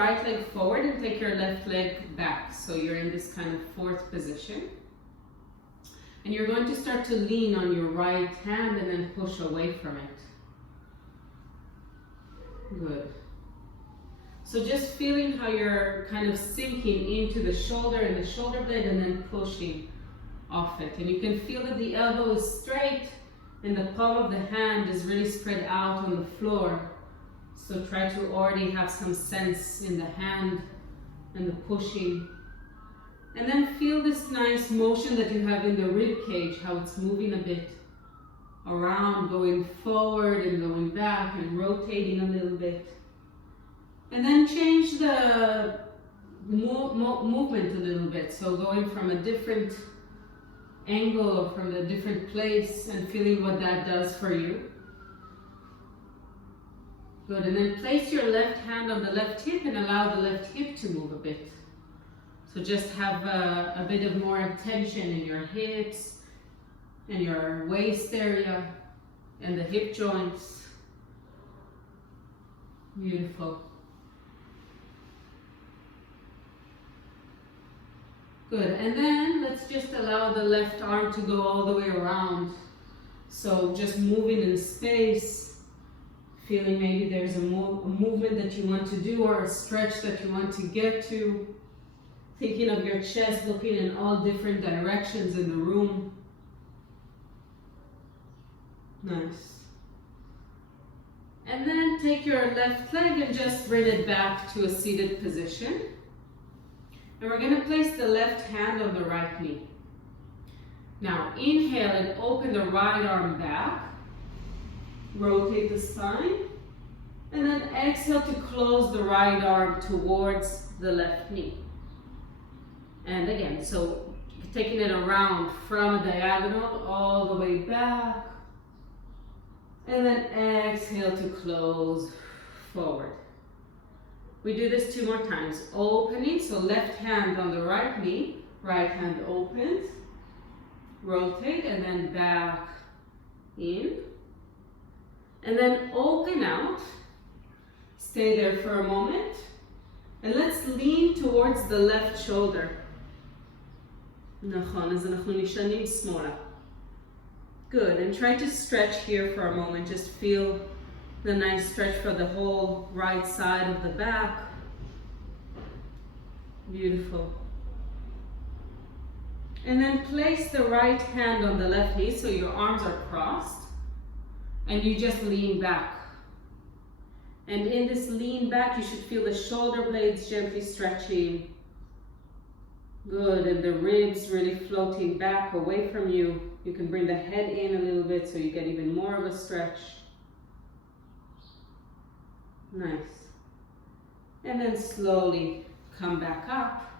right leg forward and take your left leg back. So you're in this kind of fourth position. And you're going to start to lean on your right hand and then push away from it. Good. So just feeling how you're kind of sinking into the shoulder and the shoulder blade and then pushing off it. And you can feel that the elbow is straight and the palm of the hand is really spread out on the floor. So try to already have some sense in the hand and the pushing. And then feel this nice motion that you have in the rib cage, how it's moving a bit around, going forward and going back and rotating a little bit. And then change the movement a little bit. So going from a different angle or from a different place and feeling what that does for you. Good, and then place your left hand on the left hip and allow the left hip to move a bit. So just have a bit of more tension in your hips and your waist area and the hip joints. Beautiful. Good, and then let's just allow the left arm to go all the way around. So just moving in space, feeling maybe there's a movement that you want to do or a stretch that you want to get to. Thinking of your chest, looking in all different directions in the room. Nice. And then take your left leg and just bring it back to a seated position. And we're going to place the left hand on the right knee. Now inhale and open the right arm back. Rotate the spine. And then exhale to close the right arm towards the left knee. And again, so taking it around from a diagonal all the way back. And then exhale to close forward. We do this 2 more times. Opening, so left hand on the right knee, right hand opens. Rotate and then back in. And then open out. Stay there for a moment. And let's lean towards the left shoulder. נכון, אז אנחנו נשענים שמאלה. Good, and try to stretch here for a moment. Just feel the nice stretch for the whole right side of the back. Beautiful. And then place the right hand on the left knee so your arms are crossed. And you just lean back. And in this lean back, you should feel the shoulder blades gently stretching. Good, and the ribs really floating back away from you. You can bring the head in a little bit so you get even more of a stretch. Nice. And then slowly come back up.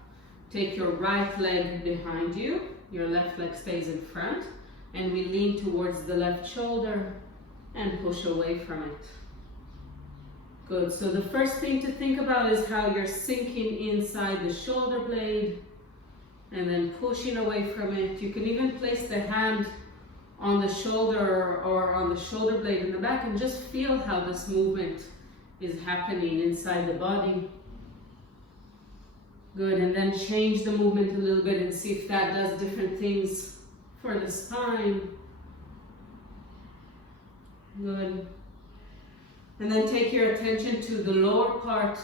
Take your right leg behind you. Your left leg stays in front. And we lean towards the left shoulder and push away from it. Good, so the first thing to think about is how you're sinking inside the shoulder blade and then pushing away from it. You can even place the hand on the shoulder or on the shoulder blade in the back and just feel how this movement is happening inside the body. Good, and then change the movement a little bit and see if that does different things for the spine. Good. And then take your attention to the lower part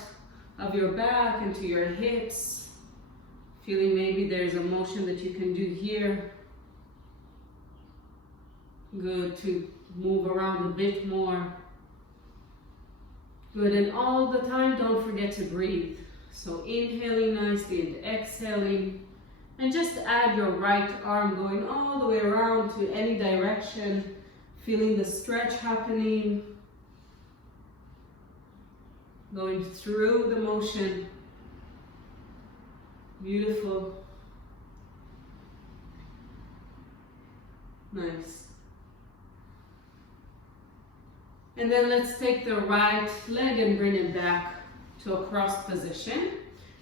of your back and to your hips. Feeling maybe there's a motion that you can do here. Good, to move around a bit more. Good, and all the time don't forget to breathe. So inhaling nicely and exhaling. And just add your right arm going all the way around to any direction. Feeling the stretch happening. Going through the motion. Beautiful. Nice. And then let's take the right leg and bring it back to a cross position.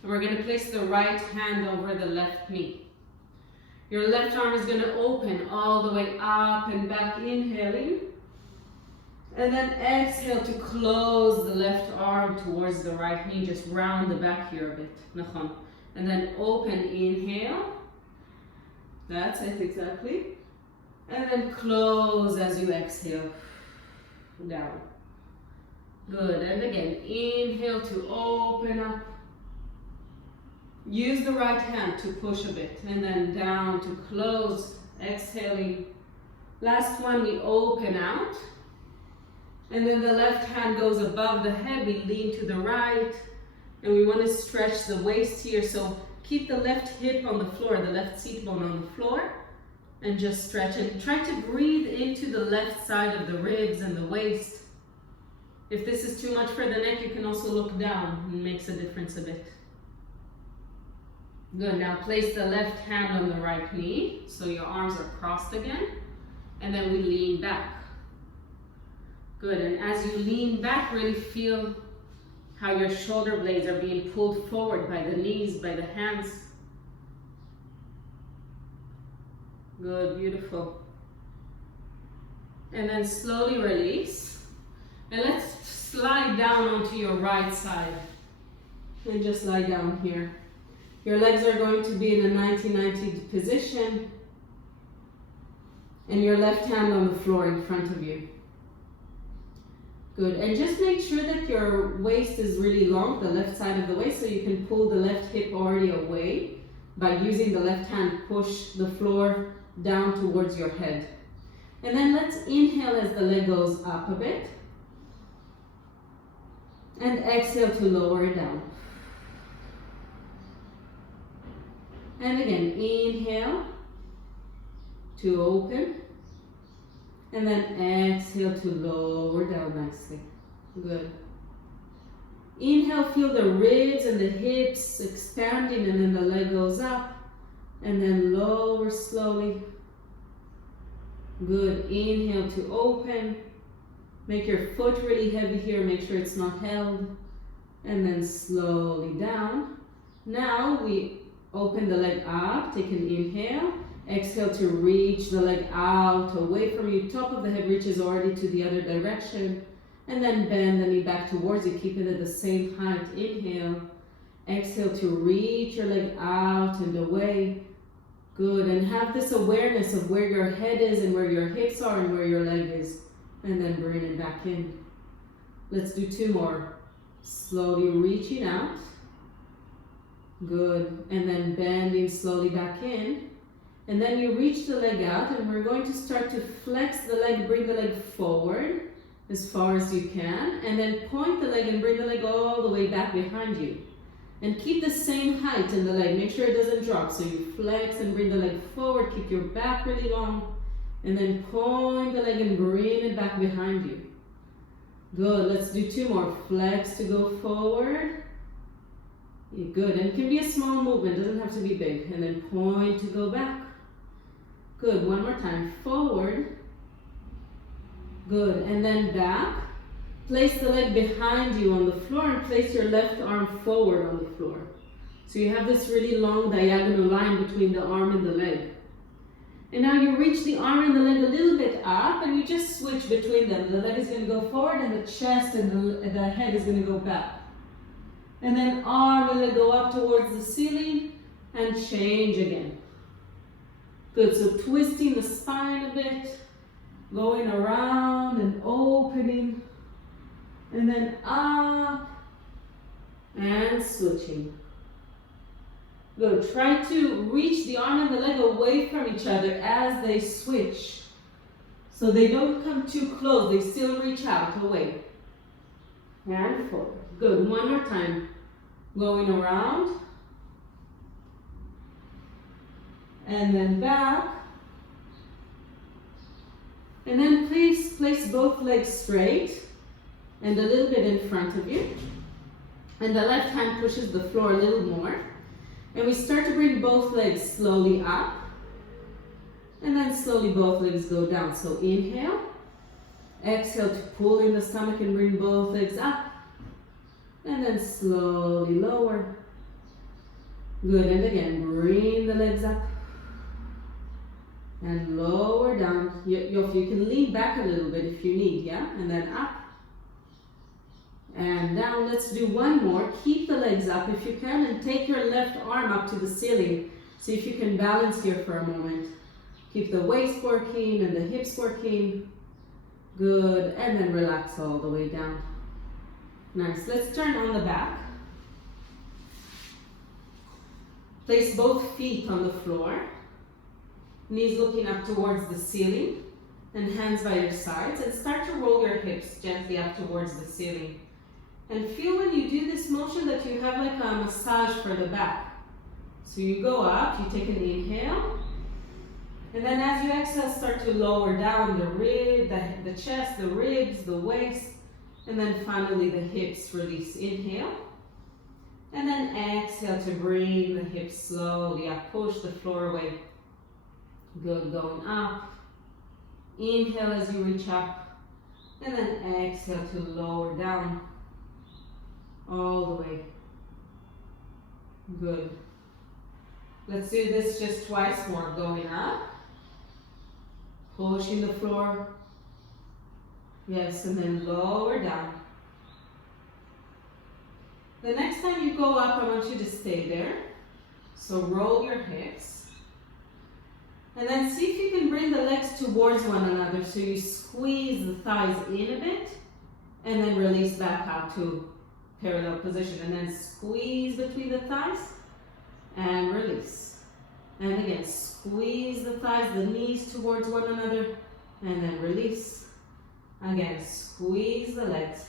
And we're going to place the right hand over the left knee. Your left arm is going to open all the way up and back, inhaling. And then exhale to close the left arm towards the right knee. Just round the back here a bit. Nachon. And then open, inhale. That's it, exactly. And then close as you exhale. Down. Good. And again, inhale to open up. Use the right hand to push a bit. And then down to close. Exhaling. Last one, we open out. And then the left hand goes above the head. We lean to the right. And we want to stretch the waist here. So keep the left hip on the floor, the left seat bone on the floor. And just stretch. And try to breathe into the left side of the ribs and the waist. If this is too much for the neck, you can also look down. It makes a difference a bit. Good. Now place the left hand on the right knee. So your arms are crossed again. And then we lean back. Good. And as you lean back, really feel how your shoulder blades are being pulled forward by the knees, by the hands. Good, beautiful. And then slowly release. And let's slide down onto your right side. And just lie down here. Your legs are going to be in a 90-90 position. And your left hand on the floor in front of you. Good, and just make sure that your waist is really long, the left side of the waist, so you can pull the left hip already away by using the left hand, push the floor down towards your head. And then let's inhale as the leg goes up a bit. And exhale to lower it down. And again, inhale to open. And then exhale to lower down nicely. Good. Inhale, feel the ribs and the hips expanding, and then the leg goes up. And then lower slowly. Good. Inhale to open. Make your foot really heavy here. Make sure it's not held. And then slowly down. Now we open the leg up. Take an inhale. Exhale to reach the leg out, away from you. Top of the head reaches already to the other direction. And then bend the knee back towards you. Keep it at the same height. Inhale. Exhale to reach your leg out and away. Good. And have this awareness of where your head is and where your hips are and where your leg is. And then bring it back in. Let's do two more. Slowly reaching out. Good. And then bending slowly back in. And then you reach the leg out, and we're going to start to flex the leg, bring the leg forward as far as you can, and then point the leg and bring the leg all the way back behind you. And keep the same height in the leg, make sure it doesn't drop. So you flex and bring the leg forward, keep your back really long, and then point the leg and bring it back behind you. Good, let's do two more. Flex to go forward. Good, and it can be a small movement, doesn't have to be big. And then point to go back. Good, one more time, forward. Good, and then back. Place the leg behind you on the floor and place your left arm forward on the floor. So you have this really long diagonal line between the arm and the leg. And now you reach the arm and the leg a little bit up, and you just switch between them. The leg is going to go forward and the chest and the head is going to go back. And then arm and leg go up towards the ceiling and change again. Good, so twisting the spine a bit, going around and opening, and then up and switching. Good, try to reach the arm and the leg away from each other as they switch. So they don't come too close, they still reach out away. And forward. Good, one more time. Going around. And then back. And then please place both legs straight and a little bit in front of you. And the left hand pushes the floor a little more. And we start to bring both legs slowly up. And then slowly both legs go down. So inhale. Exhale to pull in the stomach and bring both legs up. And then slowly lower. Good, and again, bring the legs up. And lower down. You can lean back a little bit if you need, yeah? And then up. And down. Let's do one more. Keep the legs up if you can, and take your left arm up to the ceiling. See if you can balance here for a moment. Keep the waist working and the hips working. Good. And then relax all the way down. Nice. Let's turn on the back. Place both feet on the floor. Knees looking up towards the ceiling. And hands by your sides. And start to roll your hips gently up towards the ceiling. And feel when you do this motion that you have like a massage for the back. So you go up, you take an inhale. And then as you exhale, start to lower down the chest, the ribs, the waist. And then finally the hips, release. Inhale. And then exhale to bring the hips slowly up. Push the floor away. Good, going up. Inhale as you reach up. And then exhale to lower down. All the way. Good. Let's do this just twice more. Going up. Pushing the floor. Yes, and then lower down. The next time you go up, I want you to stay there. So roll your hips. And then see if you can bring the legs towards one another. So you squeeze the thighs in a bit. And then release back out to parallel position. And then squeeze between the thighs. And release. And again, squeeze the thighs, the knees towards one another. And then release. Again, squeeze the legs.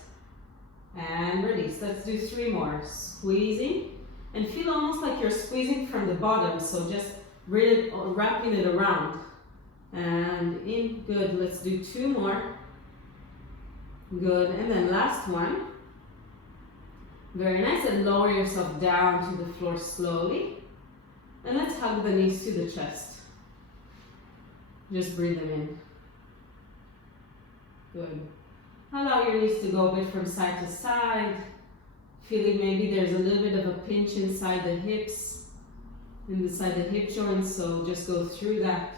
And release. Let's do 3 more. Squeezing. And feel almost like you're squeezing from the bottom. So just really wrapping it around. And in. Good. Let's do 2 more. Good. And then last one. Very nice. And lower yourself down to the floor slowly. And let's hug the knees to the chest. Just breathe them in. Good. Allow your knees to go a bit from side to side. Feeling maybe there's a little bit of a pinch inside the hips, inside the hip joints, so just go through that.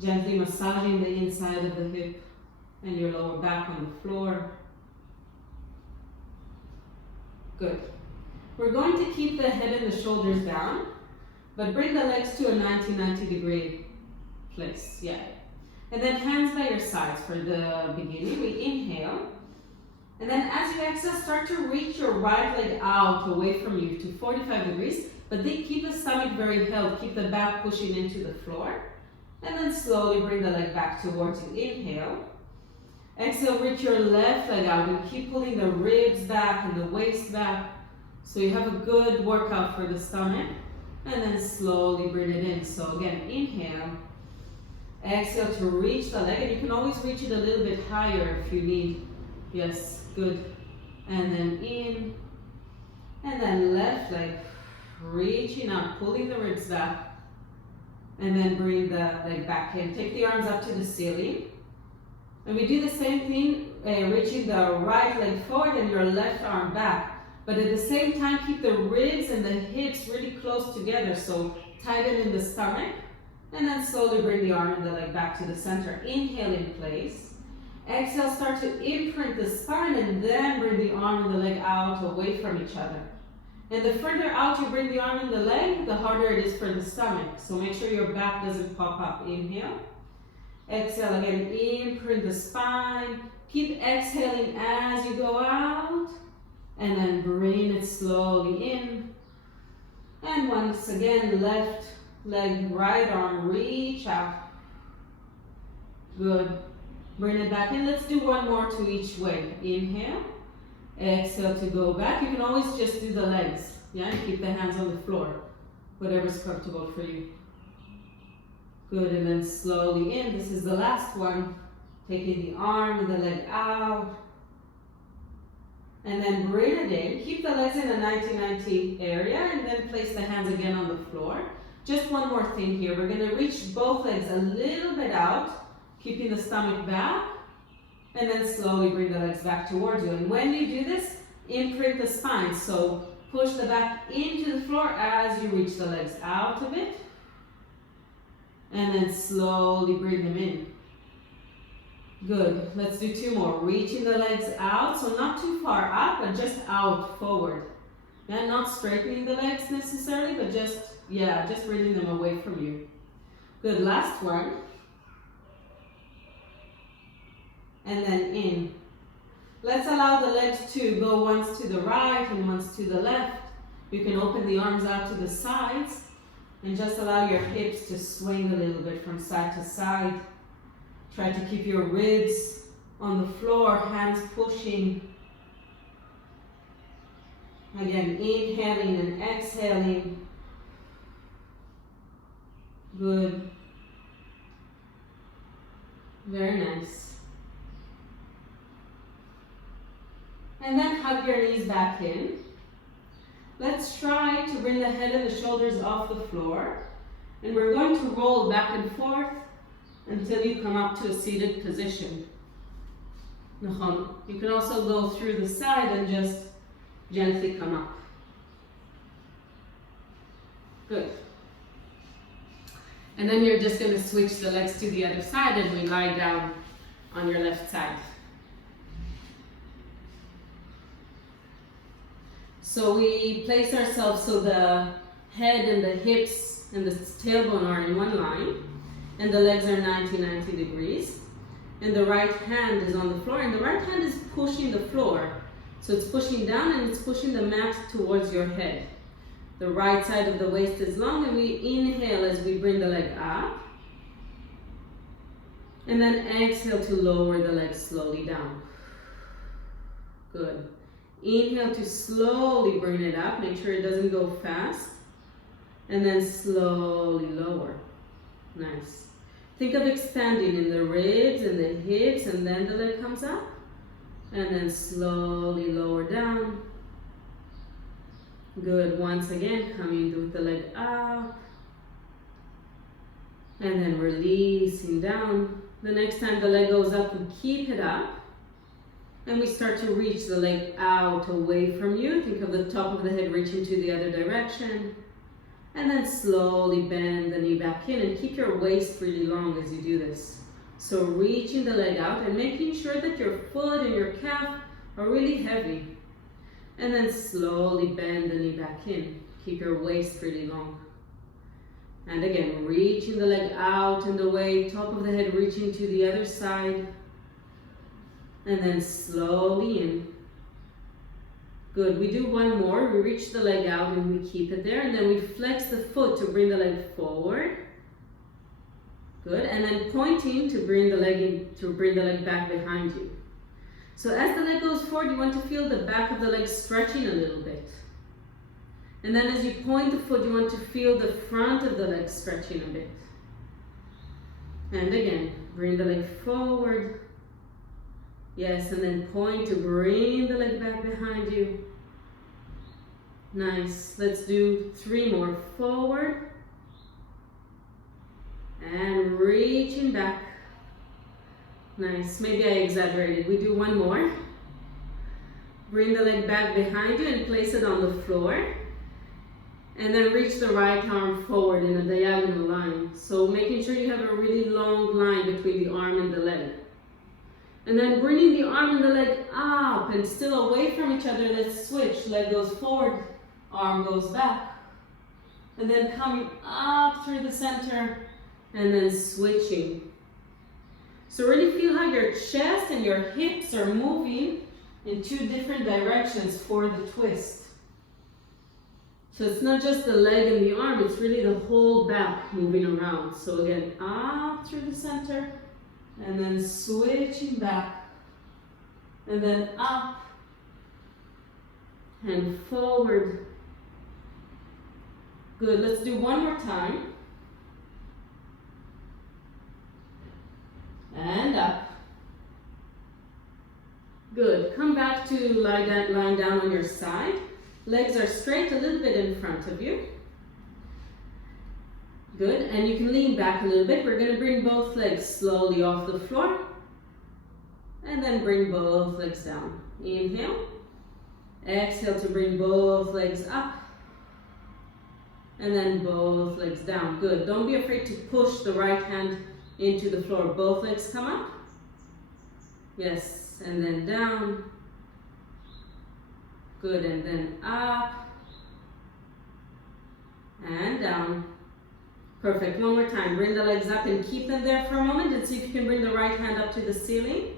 Gently massaging the inside of the hip and your lower back on the floor. Good. We're going to keep the head and the shoulders down, but bring the legs to a 90 degree place. Yeah. And then hands by your sides for the beginning. We inhale. And then as you exhale, start to reach your right leg out away from you to 45 degrees. But then keep the stomach very held. Keep the back pushing into the floor. And then slowly bring the leg back towards you. Inhale. Exhale, reach your left leg out and keep pulling the ribs back and the waist back. So you have a good workout for the stomach. And then slowly bring it in. So again, inhale. Exhale to reach the leg, and you can always reach it a little bit higher if you need. Yes, good. And then in, and then left leg, reaching out, pulling the ribs back, and then bring the leg back in. Take the arms up to the ceiling. And we do the same thing, reaching the right leg forward and your left arm back. But at the same time, keep the ribs and the hips really close together, so tighten in the stomach. And then slowly bring the arm and the leg back to the center. Inhale in place. Exhale, start to imprint the spine and then bring the arm and the leg out away from each other. And the further out you bring the arm and the leg, the harder it is for the stomach. So make sure your back doesn't pop up. Inhale. Exhale again, imprint the spine. Keep exhaling as you go out. And then bring it slowly in. And once again, left leg, right arm, reach out. Good. Bring it back in. Let's do 1 more to each way. Inhale. Exhale to go back. You can always just do the legs. Yeah, and keep the hands on the floor. Whatever's comfortable for you. Good, and then slowly in. This is the last one. Taking the arm and the leg out. And then bring it in. Keep the legs in the 90-90 area and then place the hands again on the floor. Just 1 more thing here. We're going to reach both legs a little bit out, keeping the stomach back, and then slowly bring the legs back towards you. And when you do this, imprint the spine. So push the back into the floor as you reach the legs out a bit. And then slowly bring them in. Good. Let's do 2 more. Reaching the legs out, so not too far up, but just out forward. And not straightening the legs necessarily, but just bringing them away from you. Good. Last one. And then in. Let's allow the legs to go once to the right and once to the left. You can open the arms out to the sides and just allow your hips to swing a little bit from side to side. Try to keep your ribs on the floor, hands pushing. Again, inhaling and exhaling. Good. Very nice. And then hug your knees back in. Let's try to bring the head and the shoulders off the floor. And we're going to roll back and forth until you come up to a seated position. You can also go through the side and just gently come up. Good. And then you're just going to switch the legs to the other side and we lie down on your left side. So we place ourselves so the head and the hips and the tailbone are in one line. And the legs are 90 degrees. And the right hand is on the floor. And the right hand is pushing the floor. So it's pushing down and it's pushing the mat towards your head. The right side of the waist is long. And we inhale as we bring the leg up. And then exhale to lower the leg slowly down. Good. Inhale to slowly bring it up. Make sure it doesn't go fast. And then slowly lower. Nice. Think of expanding in the ribs and the hips, and then the leg comes up. And then slowly lower down. Good. Once again, coming with the leg up. And then releasing down. The next time the leg goes up, we keep it up. And we start to reach the leg out away from you. Think of the top of the head reaching to the other direction. And then slowly bend the knee back in and keep your waist really long as you do this. So reaching the leg out and making sure that your foot and your calf are really heavy. And then slowly bend the knee back in. Keep your waist really long. And again, reaching the leg out and away, top of the head reaching to the other side. And then slowly in. Good. We do one more. We reach the leg out and we keep it there. And then we flex the foot to bring the leg forward. Good. And then pointing to bring the leg back behind you. So as the leg goes forward, you want to feel the back of the leg stretching a little bit. And then as you point the foot, you want to feel the front of the leg stretching a bit. And again, bring the leg forward. Yes, and then point to bring the leg back behind you. Nice. Let's do 3 more. Forward. And reaching back. Nice. Maybe I exaggerated. We do 1 more. Bring the leg back behind you and place it on the floor. And then reach the right arm forward in a diagonal line. So making sure you have a really long line between the arm and the leg. And then bringing the arm and the leg up and still away from each other. Let's switch. Leg goes forward, arm goes back. And then coming up through the center and then switching. So really feel how your chest and your hips are moving in 2 different directions for the twist. So it's not just the leg and the arm, it's really the whole back moving around. So again, up through the center. And then switching back, and then up, and forward. Good, let's do 1 more time. And up. Good, come back to lying down on your side. Legs are straight, a little bit in front of you. Good, and you can lean back a little bit. We're going to bring both legs slowly off the floor. And then bring both legs down. Inhale. Exhale to bring both legs up. And then both legs down. Good. Don't be afraid to push the right hand into the floor. Both legs come up. Yes, and then down. Good, and then up. And down. Perfect. One more time. Bring the legs up and keep them there for a moment and see if you can bring the right hand up to the ceiling.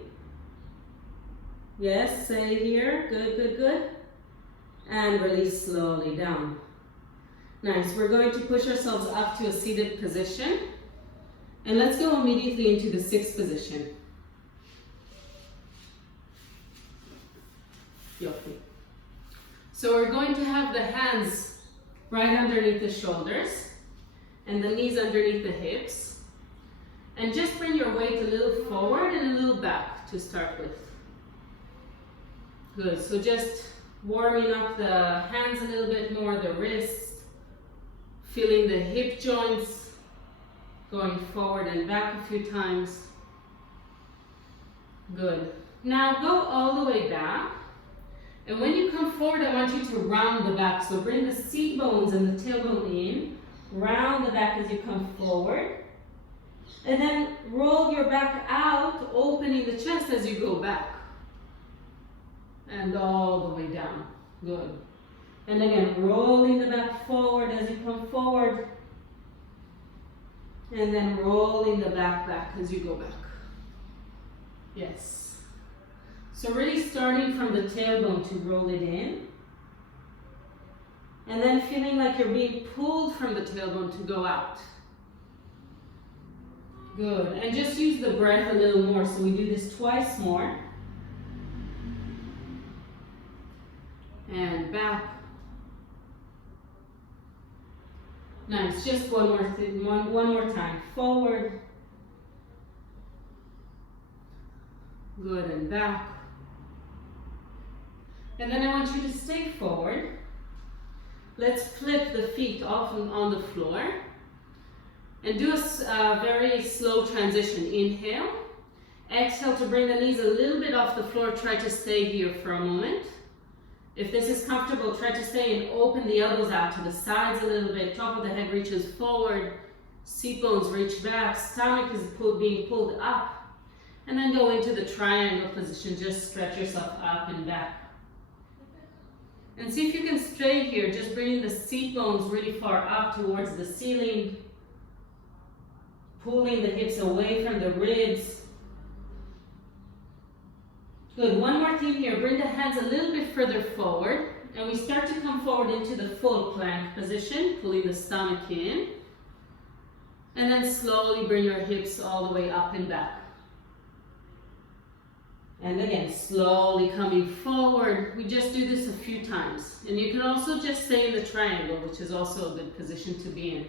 Yes, stay here. Good, good, good. And release slowly down. Nice. We're going to push ourselves up to a seated position. And let's go immediately into the sixth position. Yoki. So we're going to have the hands right underneath the shoulders and the knees underneath the hips. And just bring your weight a little forward and a little back to start with. Good. So just warming up the hands a little bit more, the wrists. Feeling the hip joints, going forward and back a few times. Good. Now go all the way back. And when you come forward, I want you to round the back. So bring the seat bones and the tailbone in. Round the back as you come forward. And then roll your back out, opening the chest as you go back. And all the way down. Good. And again, rolling the back forward as you come forward. And then rolling the back as you go back. Yes. So really starting from the tailbone to roll it in. And then feeling like you're being pulled from the tailbone to go out. Good. And just use the breath a little more. So we do this twice more. And back. Nice, just one more time. Forward. Good, and back. And then I want you to stay forward. Let's flip the feet off on the floor. And do a very slow transition. Inhale. Exhale to bring the knees a little bit off the floor. Try to stay here for a moment. If this is comfortable, try to stay and open the elbows out to the sides a little bit. Top of the head reaches forward. Seat bones reach back. Stomach is being pulled up. And then go into the triangle position. Just stretch yourself up and back. And see if you can stay here. Just bringing the seat bones really far up towards the ceiling. Pulling the hips away from the ribs. Good, one more thing here. Bring the hands a little bit further forward. And we start to come forward into the full plank position, pulling the stomach in. And then slowly bring your hips all the way up and back. And again, slowly coming forward. We just do this a few times. And you can also just stay in the triangle, which is also a good position to be in.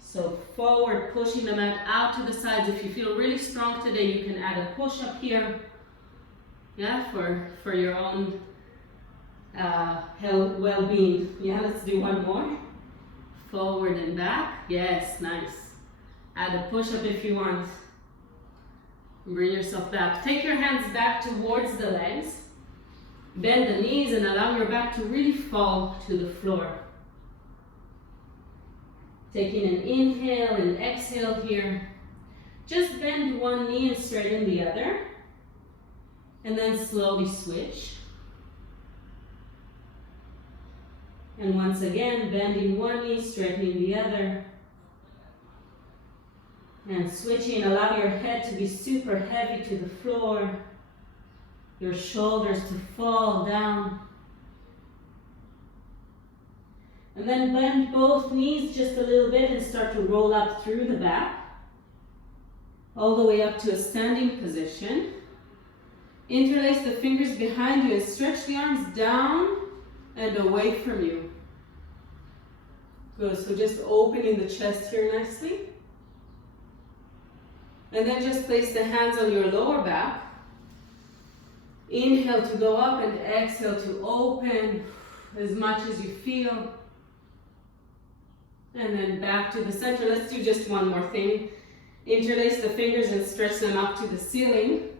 So forward, pushing the mat out to the sides. If you feel really strong today, you can add a push-up here. Yeah, for your own health, well-being. Yeah, let's do one more. Forward and back. Yes, nice. Add a push-up if you want. Bring yourself back. Take your hands back towards the legs. Bend the knees and allow your back to really fall to the floor. Taking an inhale and exhale here. Just bend one knee and straighten the other. And then slowly switch. And once again, bending one knee, straightening the other. And switching, allow your head to be super heavy to the floor. Your shoulders to fall down. And then bend both knees just a little bit and start to roll up through the back. All the way up to a standing position. Interlace the fingers behind you and stretch the arms down and away from you. Good, so just opening the chest here nicely. And then just place the hands on your lower back. Inhale to go up and exhale to open as much as you feel. And then back to the center. Let's do just one more thing. Interlace the fingers and stretch them up to the ceiling.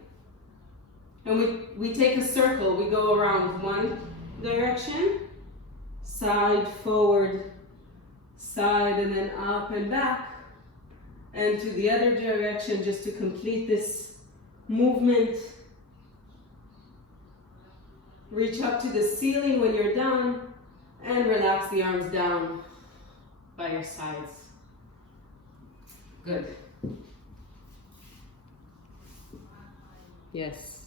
And we take a circle. We go around one direction, side, forward, side, and then up and back, and to the other direction just to complete this movement. Reach up to the ceiling when you're done, and relax the arms down by your sides. Good. Yes.